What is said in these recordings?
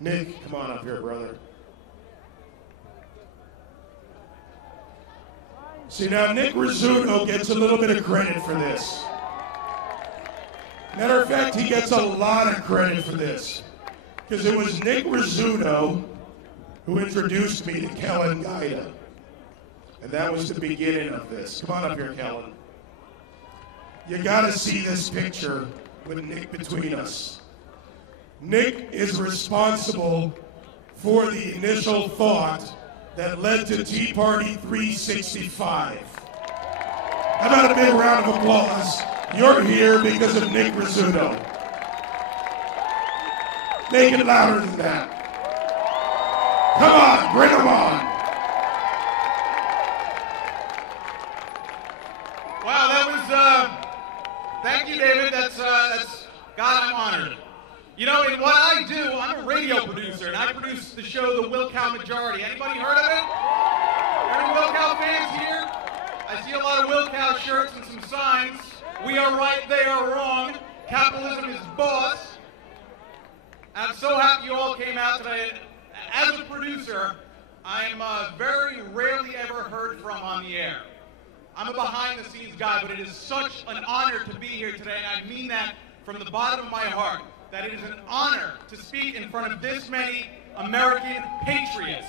Nick, come on up here, brother. See, now Nick Rizzuto gets a little bit of credit for this. Matter of fact, he gets a lot of credit for this. Because it was Nick Rizzuto who introduced me to Kellen Gaida. And that was the beginning of this. Come on up here, Kellen. You gotta see this picture with Nick between us. Nick is responsible for the initial thought that led to TeaParty365. How about a big round of applause? You're here because of Nick Rizzuto. Make it louder than that. Come on, bring them on. Wow, that was, thank you, David. That's, God, I'm honored. You know, in what I do, I'm a radio producer, and I produce the show, The Will Cow Majority. Anybody heard of it? Any Will Cow fans here? I see a lot of Will Cow shirts and some signs. We are right, they are wrong. Capitalism is boss. I'm so happy you all came out today. As a producer, I am very rarely ever heard from on the air. I'm a behind-the-scenes guy, but it is such an honor to be here today, and I mean that from the bottom of my heart, that it is an honor to speak in front of this many American patriots.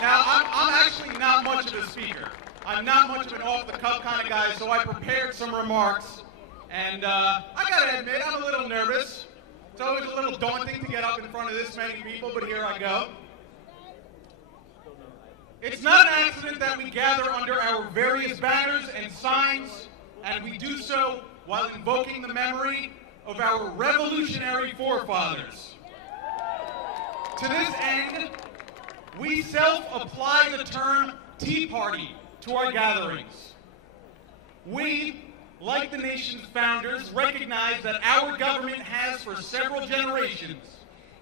Now, I'm actually not much of a speaker. I'm not much of an off-the-cuff kind of guy, so I prepared some remarks, and I gotta admit, I'm a little nervous. It's always a little daunting to get up in front of this many people, but here I go. It's not an accident that we gather under our various banners and signs, and we do so while invoking the memory of our revolutionary forefathers. To this end, we self-apply the term Tea Party to our gatherings. We, like the nation's founders, recognize that our government has for several generations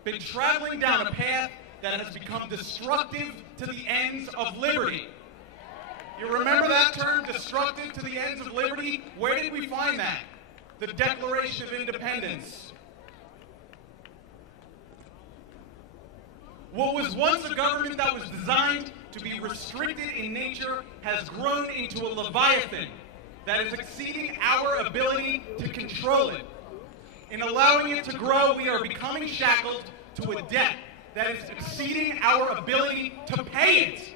been traveling down a path that has become destructive to the ends of liberty. You remember that term, destructive to the ends of liberty? Where did we find that? The Declaration of Independence. What was once a government that was designed to be restricted in nature has grown into a leviathan that is exceeding our ability to control it. In allowing it to grow, we are becoming shackled to a debt that is exceeding our ability to pay it.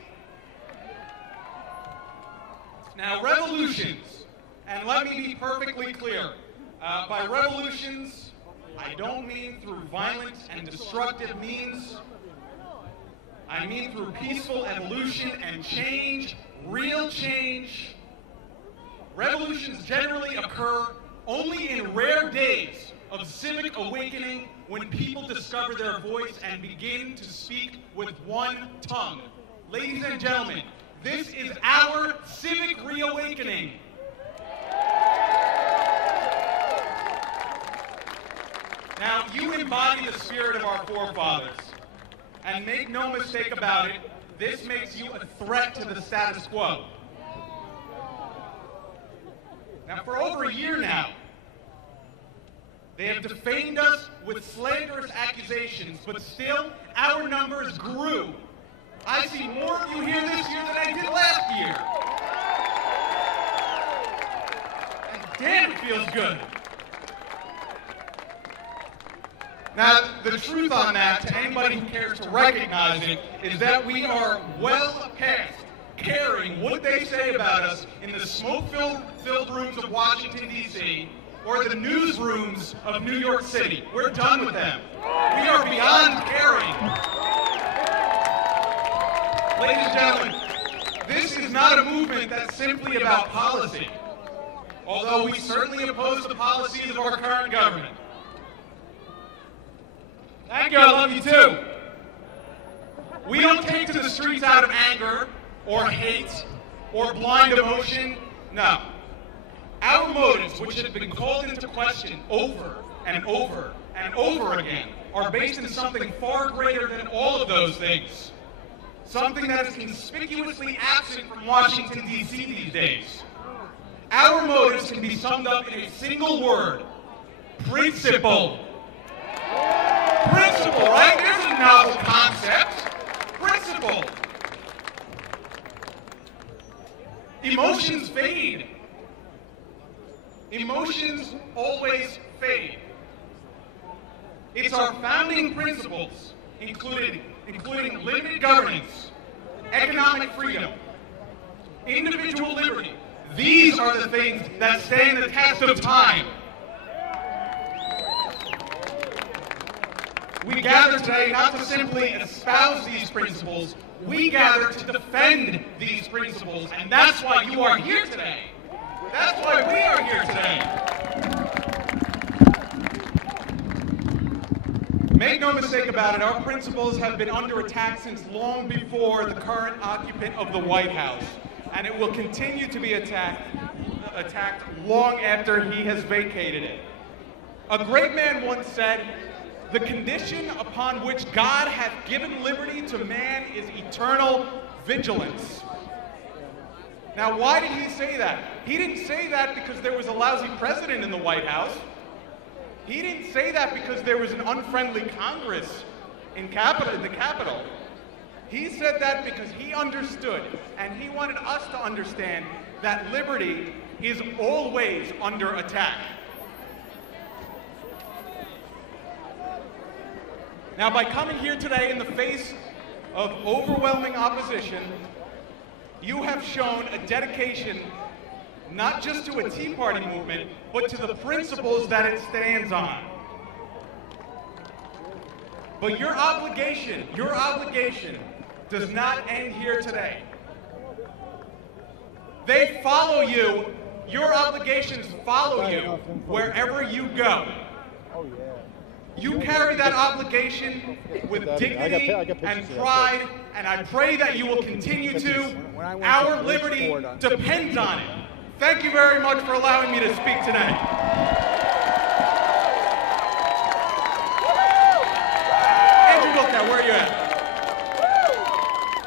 Now, revolutions, and let me be perfectly clear, by revolutions, I don't mean through violent and destructive means. I mean through peaceful evolution and change, real change. Revolutions generally occur only in rare days of civic awakening when people discover their voice and begin to speak with one tongue. Ladies and gentlemen, this is our civic reawakening. Now, you embody the spirit of our forefathers. And make no mistake about it, this makes you a threat to the status quo. Now, for over a year now, they have defamed us with slanderous accusations, but still, our numbers grew. I see more of you here this year than I did last year. And damn, it feels good. Now, the truth on that, to anybody who cares to recognize it, is that we are well past caring what they say about us in the smoke-filled rooms of Washington, D.C., or the newsrooms of New York City. We're done with them. We are beyond caring. Ladies and gentlemen, this is not a movement that's simply about policy, although we certainly oppose the policies of our current government. Thank you, I love you too. We don't take to the streets out of anger, or hate, or blind emotion, no. Our motives, which have been called into question over and over and over again, are based in something far greater than all of those things. Something that is conspicuously absent from Washington, D.C. these days. Our motives can be summed up in a single word: principle. second novel concept, principle. Emotions fade. Emotions always fade. It's our founding principles, including limited governance, economic freedom, individual liberty. These are the things that stand the test of time. We gather today not to simply espouse these principles, we gather to defend these principles, and that's why you are here today. That's why we are here today. Make no mistake about it, our principles have been under attack since long before the current occupant of the White House, and it will continue to be attacked long after he has vacated it. A great man once said, "The condition upon which God hath given liberty to man is eternal vigilance." Now, why did he say that? He didn't say that because there was a lousy president in the White House. He didn't say that because there was an unfriendly Congress in the Capitol. He said that because he understood, and he wanted us to understand, that liberty is always under attack. Now, by coming here today in the face of overwhelming opposition, you have shown a dedication not just to a Tea Party movement, but to the principles that it stands on. But your obligation does not end here today. They follow you, your obligations follow you wherever you go. You carry that obligation with dignity and pride, and I pray that you will continue to. Our liberty depends on it. Thank you very much for allowing me to speak tonight. Andrew Wilkow, where are you at?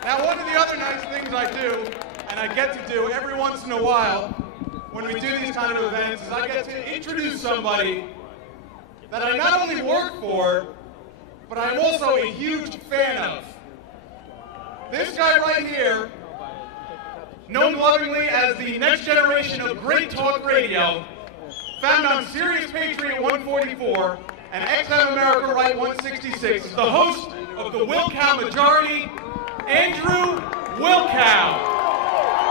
Now, one of the other nice things I do, and I get to do every once in a while when we do these kind of events, is I get to introduce somebody that I not only work for, but I'm also a huge fan of. This guy right here, known lovingly as the next generation of great talk radio, found on Sirius Patriot 144 and XM America Right 166, is the host of the Wilkow Majority, Andrew Wilkow.